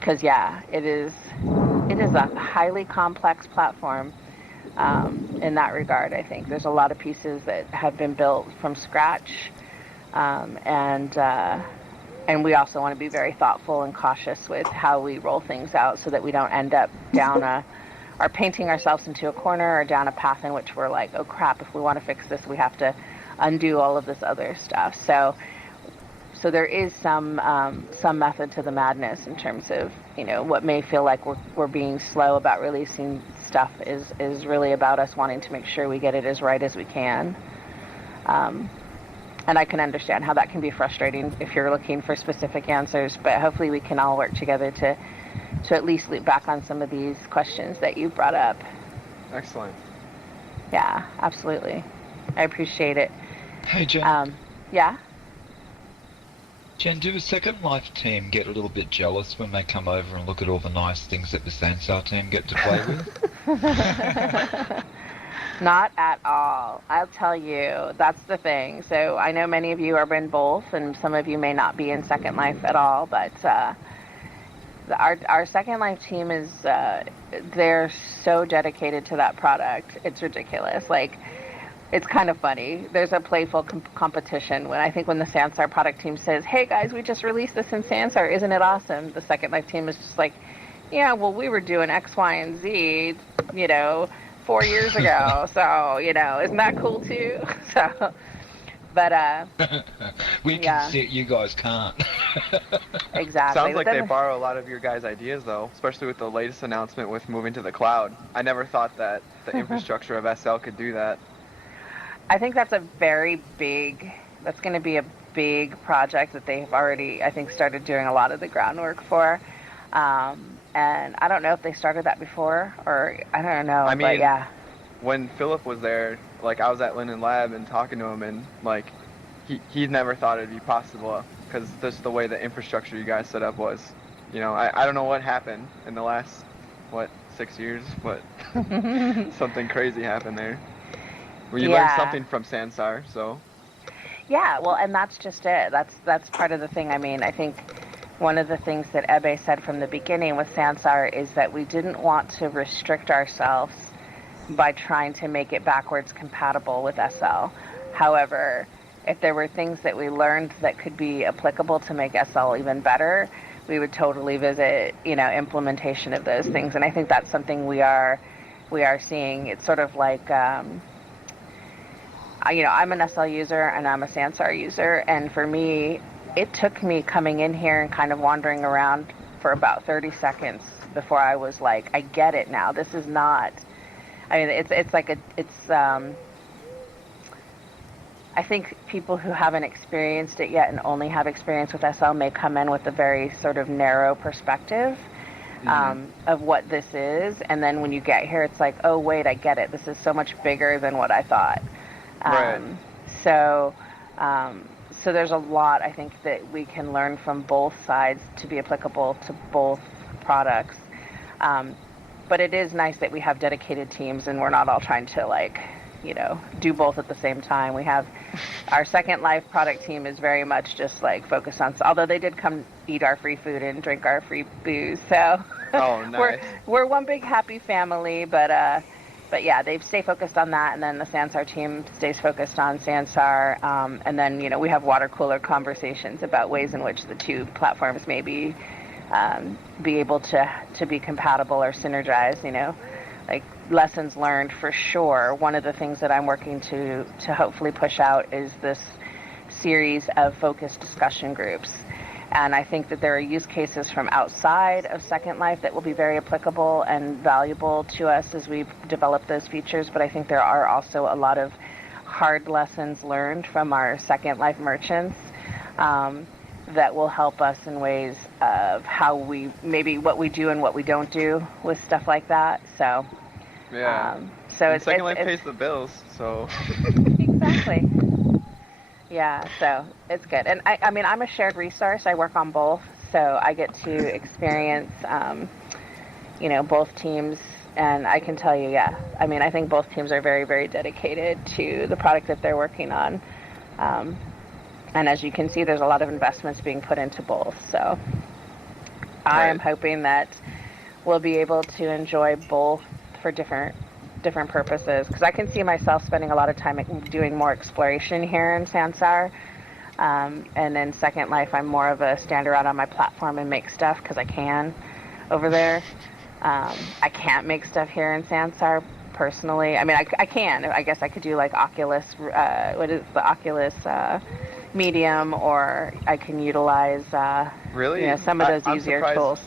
Because yeah, it is a highly complex platform in that regard. I think there's a lot of pieces that have been built from scratch, and we also want to be very thoughtful and cautious with how we roll things out so that we don't end up down or painting ourselves into a corner or down a path in which we're like, oh crap, if we want to fix this, we have to undo all of this other stuff. So so there is some method to the madness in terms of, what may feel like we're being slow about releasing stuff is really about us wanting to make sure we get it as right as we can. And I can understand how that can be frustrating if you're looking for specific answers, but hopefully we can all work together to at least loop back on some of these questions that you brought up. Excellent. Yeah, absolutely. I appreciate it. Hey, Jen. Yeah? Jen, do the Second Life team get a little bit jealous when they come over and look at all the nice things that the Sansar team get to play with? Not at all. I'll tell you, that's the thing. So I know many of you are in both, and some of you may not be in Second Life at all, but our Second Life team is, they're so dedicated to that product. It's ridiculous. Like, it's kind of funny. There's a playful competition when the Sansar product team says, hey guys, we just released this in Sansar. Isn't it awesome? The Second Life team is just like, yeah, well, we were doing X, Y, and Z, 4 years ago. So, isn't that cool too? So, but, we can see it, you guys can't. Exactly. Sounds like they borrow a lot of your guys' ideas, though, especially with the latest announcement with moving to the cloud. I never thought that the infrastructure of SL could do that. I think that's that's going to be a big project that they've already, I think, started doing a lot of the groundwork for. And I don't know if they started that before, or I don't know, but yeah. When Philip was there, I was at Linden Lab and talking to him, and he'd never thought it'd be possible, because just the way the infrastructure you guys set up was. I don't know what happened in the last 6 years, but something crazy happened there. Well, you learned something from Sansar, so. Yeah, well, and that's just it. That's part of the thing. I mean, I think one of the things that Ebe said from the beginning with Sansar is that we didn't want to restrict ourselves by trying to make it backwards compatible with SL. However, if there were things that we learned that could be applicable to make SL even better, we would totally visit, implementation of those things. And I think that's something we are seeing. It's sort of like, I'm an SL user and I'm a Sansar user, and for me, it took me coming in here and kind of wandering around for about 30 seconds before I was like, I get it now. This is not, I think people who haven't experienced it yet and only have experience with SL may come in with a very sort of narrow perspective of what this is, and then when you get here, it's like, oh wait, I get it. This is so much bigger than what I thought. Right. So there's a lot, I think, that we can learn from both sides to be applicable to both products. But it is nice that we have dedicated teams and we're not all trying to do both at the same time. We have our Second Life product team is very much just focused on, although they did come eat our free food and drink our free booze. So oh, nice. we're one big happy family, but yeah, they stay focused on that, and then the Sansar team stays focused on Sansar, and then, we have water cooler conversations about ways in which the two platforms may be able to be compatible or synergize, lessons learned for sure. One of the things that I'm working to hopefully push out is this series of focused discussion groups. And I think that there are use cases from outside of Second Life that will be very applicable and valuable to us as we develop those features. But I think there are also a lot of hard lessons learned from our Second Life merchants that will help us in ways of how what we do and what we don't do with stuff like that. So yeah. So Second Life pays the bills, so. Exactly. Yeah, so it's good. And I'm a shared resource. I work on both, so I get to experience, both teams. And I can tell you, I think both teams are very, very dedicated to the product that they're working on. And as you can see, there's a lot of investments being put into both. So I am hoping that we'll be able to enjoy both for different purposes, because I can see myself spending a lot of time doing more exploration here in Sansar, and in Second Life I'm more of a stand around on my platform and make stuff because I can over there. I can't make stuff here in Sansar personally. I can. I guess I could do Oculus. What is the Oculus medium, or I can utilize Really? some of those I'm easier surprised tools.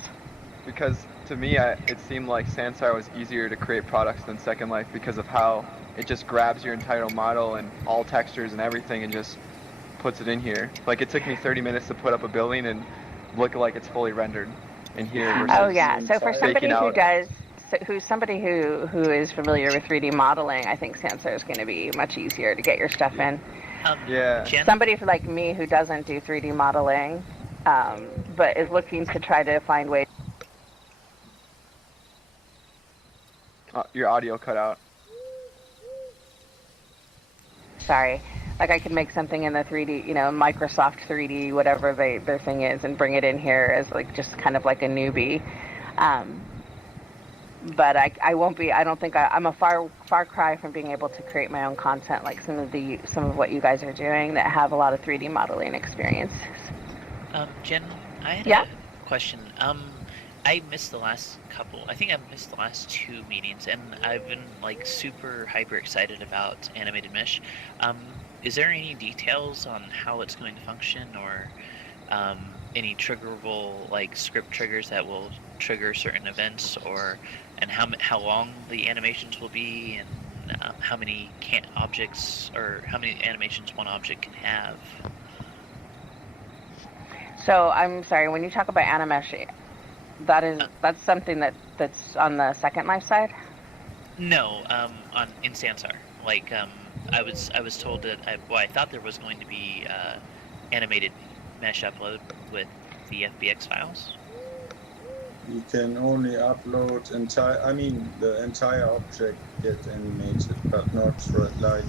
because to me, it seemed like Sansar was easier to create products than Second Life because of how it just grabs your entire model and all textures and everything and just puts it in here. Like it took me 30 minutes to put up a building and look like it's fully rendered in here versus Oh yeah. So for taking somebody who out. does, who's somebody who is familiar with 3D modeling, I think Sansar is going to be much easier to get your stuff in. Yeah. Somebody like me who doesn't do 3D modeling, but is looking to try to find ways. Your audio cut out. Sorry. Like I could make something in the 3D, Microsoft 3D, whatever their thing is, and bring it in here as like just kind of like a newbie. But I won't be. I don't think I'm a far cry from being able to create my own content like some of what you guys are doing that have a lot of 3D modeling experience. Jen, I had a question. I missed the last couple. I think I missed the last 2 meetings, and I've been like super hyper excited about animated mesh. Is there any details on how it's going to function, or any triggerable like script triggers that will trigger certain events, and how long the animations will be, and how many objects or how many animations one object can have? So I'm sorry, when you talk about animesh, that's something that's on the Second Life side? No, in Sansar. Like I was told that I thought there was going to be animated mesh upload with the FBX files. You can only upload the entire object get animated, but not like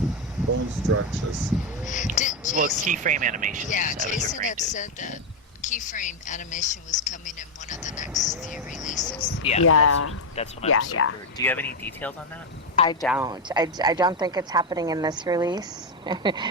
bone structures. Well, keyframe animations. Yeah, Jason had said that keyframe animation was coming in one of the next few releases. Yeah. That's what I'm super. Do you have any details on that? I don't. I don't think it's happening in this release,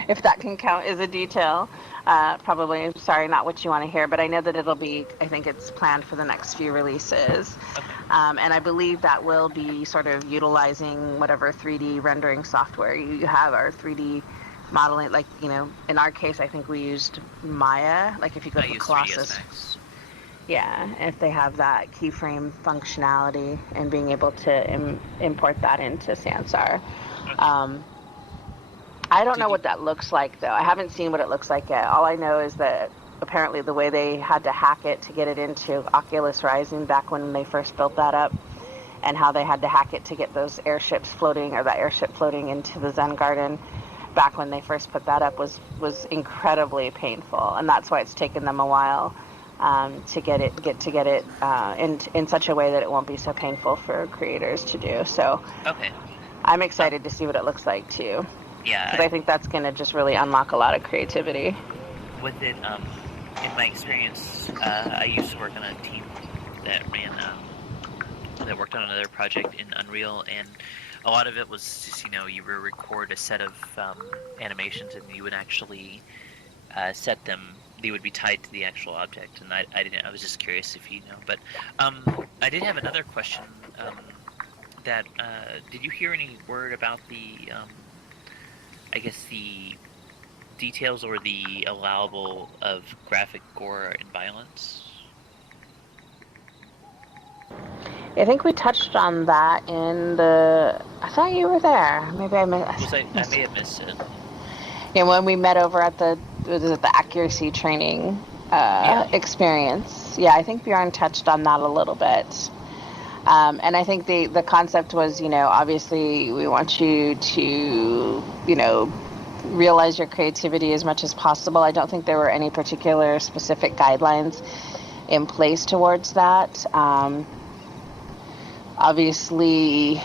if that can count as a detail. Probably, sorry, not what you want to hear, but I know that it'll be, I think it's planned for the next few releases. Okay. And I believe that will be sort of utilizing whatever 3D rendering software you have, or 3D modeling, like, in our case, I think we used Maya, like if you go to Colossus. Yeah, if they have that keyframe functionality and being able to import that into Sansar. I don't know what that looks like, though. I haven't seen what it looks like yet. All I know is that apparently the way they had to hack it to get it into Oculus Rising back when they first built that up, and how they had to hack it to get those airships floating, or that airship floating into the Zen Garden back when they first put that up was incredibly painful, and that's why it's taken them a while to get it in such a way that it won't be so painful for creators to do. So I'm excited to see what it looks like too. Yeah, because I think that's going to just really unlock a lot of creativity. With it, in my experience, I used to work on a team that worked on another project in Unreal, and a lot of it was just, you would record a set of animations, and you would actually set them. They would be tied to the actual object, and I was just curious if you know. But I did have another question. Did you hear any word about the the details or the allowable of graphic gore and violence? I think we touched on that in the. I thought you were there. Maybe I missed. I may have missed it. Yeah, when we met over at the accuracy training experience. Yeah, I think Bjorn touched on that a little bit. And I think the concept was, obviously we want you to, realize your creativity as much as possible. I don't think there were any particular specific guidelines in place towards that. Obviously,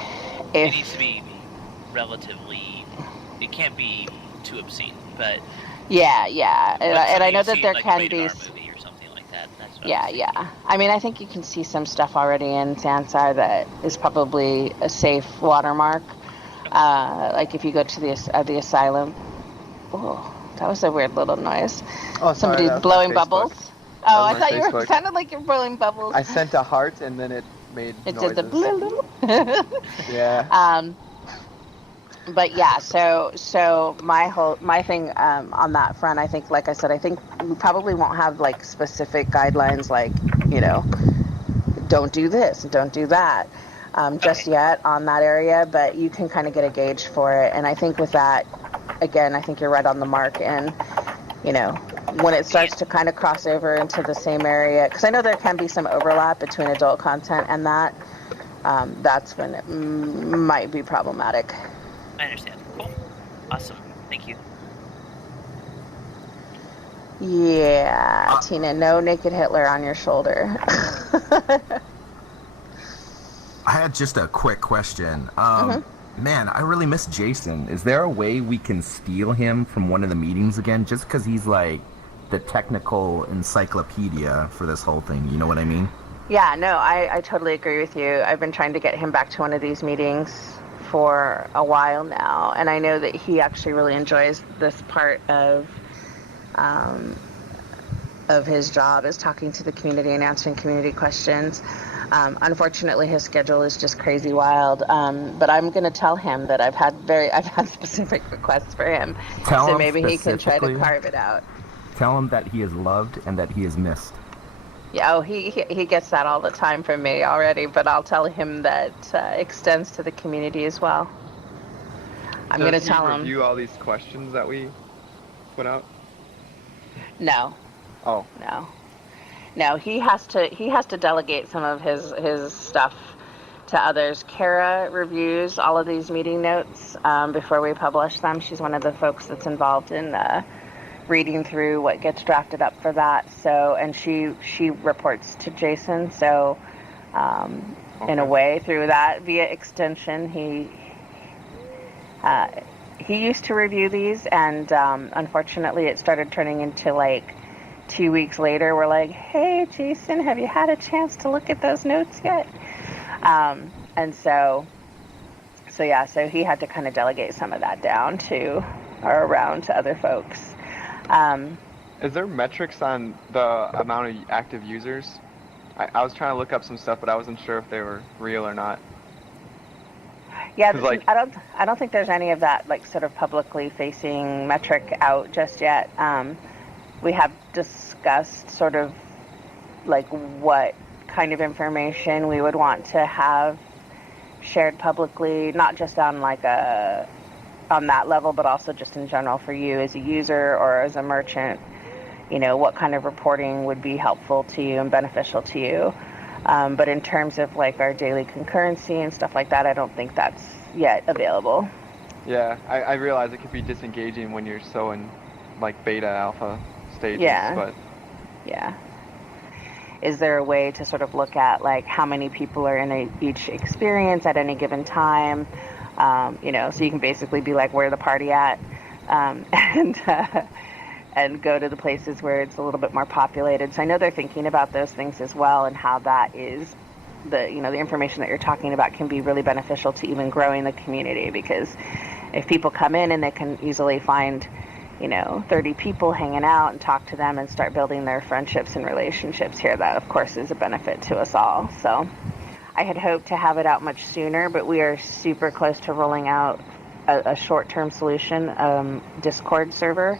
it needs to be relatively. It can't be too obscene, but. Yeah. And I know that there like can be. Or something like that. That's what yeah. I mean, I think you can see some stuff already in Sansar that is probably a safe watermark. Like if you go to the asylum. Oh, that was a weird little noise. Oh, sorry, somebody blowing bubbles. Oh, I thought you were sounded like you're blowing bubbles. I sent a heart and then it made noises. Did the yeah. But yeah, so my thing on that front, I think, like I said, I think we probably won't have like specific guidelines, like, you know, don't do this, don't do that, just yet on that area. But you can kind of get a gauge for it, and I think with that, again, I think you're right on the mark. And you know, when it starts to kind of cross over into the same area, because I know there can be some overlap between adult content and that, that's when it might be problematic. I understand. Cool. Awesome. Thank you. Yeah, Tina, no naked Hitler on your shoulder. I had just a quick question. Mm-hmm. Man, I really miss Jason. Is there a way we can steal him from one of the meetings again? Just because he's like the technical encyclopedia for this whole thing. You know what I mean? Yeah, no, I totally agree with you. I've been trying to get him back to one of these meetings for a while now, and I know that he actually really enjoys this part of his job, is talking to the community and answering community questions. Unfortunately, his schedule is just crazy wild. But I'm going to tell him that I've had specific requests for him, so maybe he can try to carve it out. Tell him that he is loved and that he is missed. Yeah, oh, he gets that all the time from me already, but I'll tell him that extends to the community as well. I'm going to tell him. Does he review all these questions that we put out? No. Oh. No, he has to delegate some of his stuff to others. Kara reviews all of these meeting notes before we publish them. She's one of the folks that's involved in reading through what gets drafted up for that. So, and she reports to Jason. So, in a way, through that via extension, he used to review these, and unfortunately, it started turning into like 2 weeks later, we're like, hey, Jason, have you had a chance to look at those notes yet? And so he had to kind of delegate some of that down to, or around to other folks. Is there metrics on the amount of active users? I was trying to look up some stuff, but I wasn't sure if they were real or not. Yeah, I don't think there's any of that like sort of publicly facing metric out just yet. We have discussed sort of like what kind of information we would want to have shared publicly, not just on like on that level, but also just in general for you as a user or as a merchant. You know, what kind of reporting would be helpful to you and beneficial to you. But in terms of like our daily concurrency and stuff like that, I don't think that's yet available. Yeah, I realize it could be disengaging when you're so in like beta alpha stages. Yeah. But yeah. Is there a way to sort of look at like how many people are in each experience at any given time? You know, so you can basically be like, where the party at? And go to the places where it's a little bit more populated. So I know they're thinking about those things as well, and how that is the information that you're talking about can be really beneficial to even growing the community, because if people come in and they can easily find 30 people hanging out and talk to them and start building their friendships and relationships here, that of course is a benefit to us all. So I had hoped to have it out much sooner, but we are super close to rolling out a short-term solution, Discord server.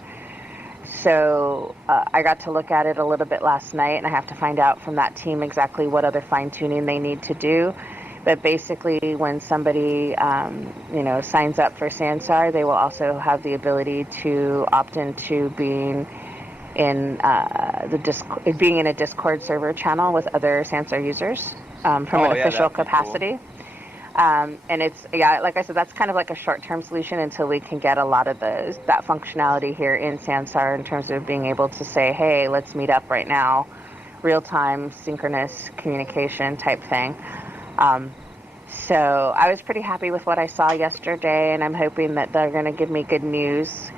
So I got to look at it a little bit last night, and I have to find out from that team exactly what other fine-tuning they need to do. But basically, when somebody signs up for Sansar, they will also have the ability to opt into being in being in a Discord server channel with other Sansar users from an official capacity. Cool. And it's, like I said, that's kind of like a short-term solution until we can get a lot of that functionality here in Sansar in terms of being able to say, hey, let's meet up right now, real-time, synchronous communication type thing. So I was pretty happy with what I saw yesterday, and I'm hoping that they're going to give me good news.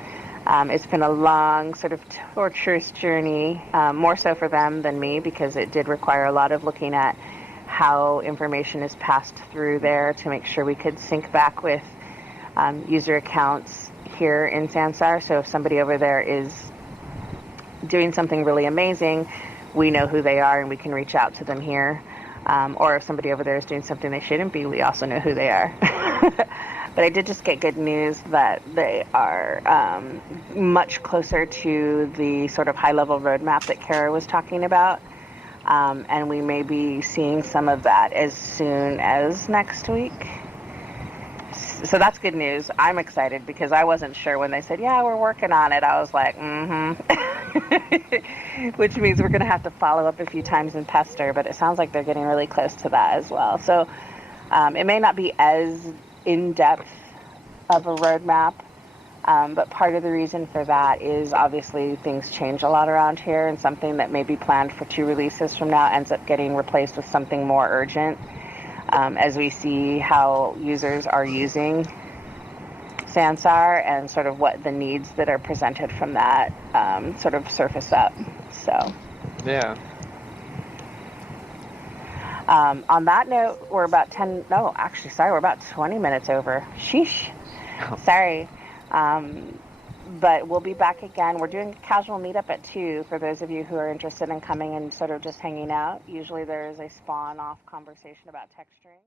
It's been a long, sort of torturous journey, more so for them than me, because it did require a lot of looking at how information is passed through there to make sure we could sync back with user accounts here in Sansar. So if somebody over there is doing something really amazing, we know who they are and we can reach out to them here. Or if somebody over there is doing something they shouldn't be, we also know who they are. But I did just get good news that they are much closer to the sort of high-level roadmap that Kara was talking about. And we may be seeing some of that as soon as next week. So that's good news. I'm excited because I wasn't sure when they said, yeah, we're working on it. I was like, which means we're going to have to follow up a few times and pester, but it sounds like they're getting really close to that as well. So it may not be as in-depth of a roadmap, but part of the reason for that is obviously things change a lot around here, and something that may be planned for 2 releases from now ends up getting replaced with something more urgent, as we see how users are using Sansar and sort of what the needs that are presented from that sort of surface up. So Yeah. on that note, we're about we're about 20 minutes over. Sheesh. Sorry. But we'll be back again. We're doing a casual meetup at 2 for those of you who are interested in coming and sort of just hanging out. Usually there is a spawn-off conversation about texturing.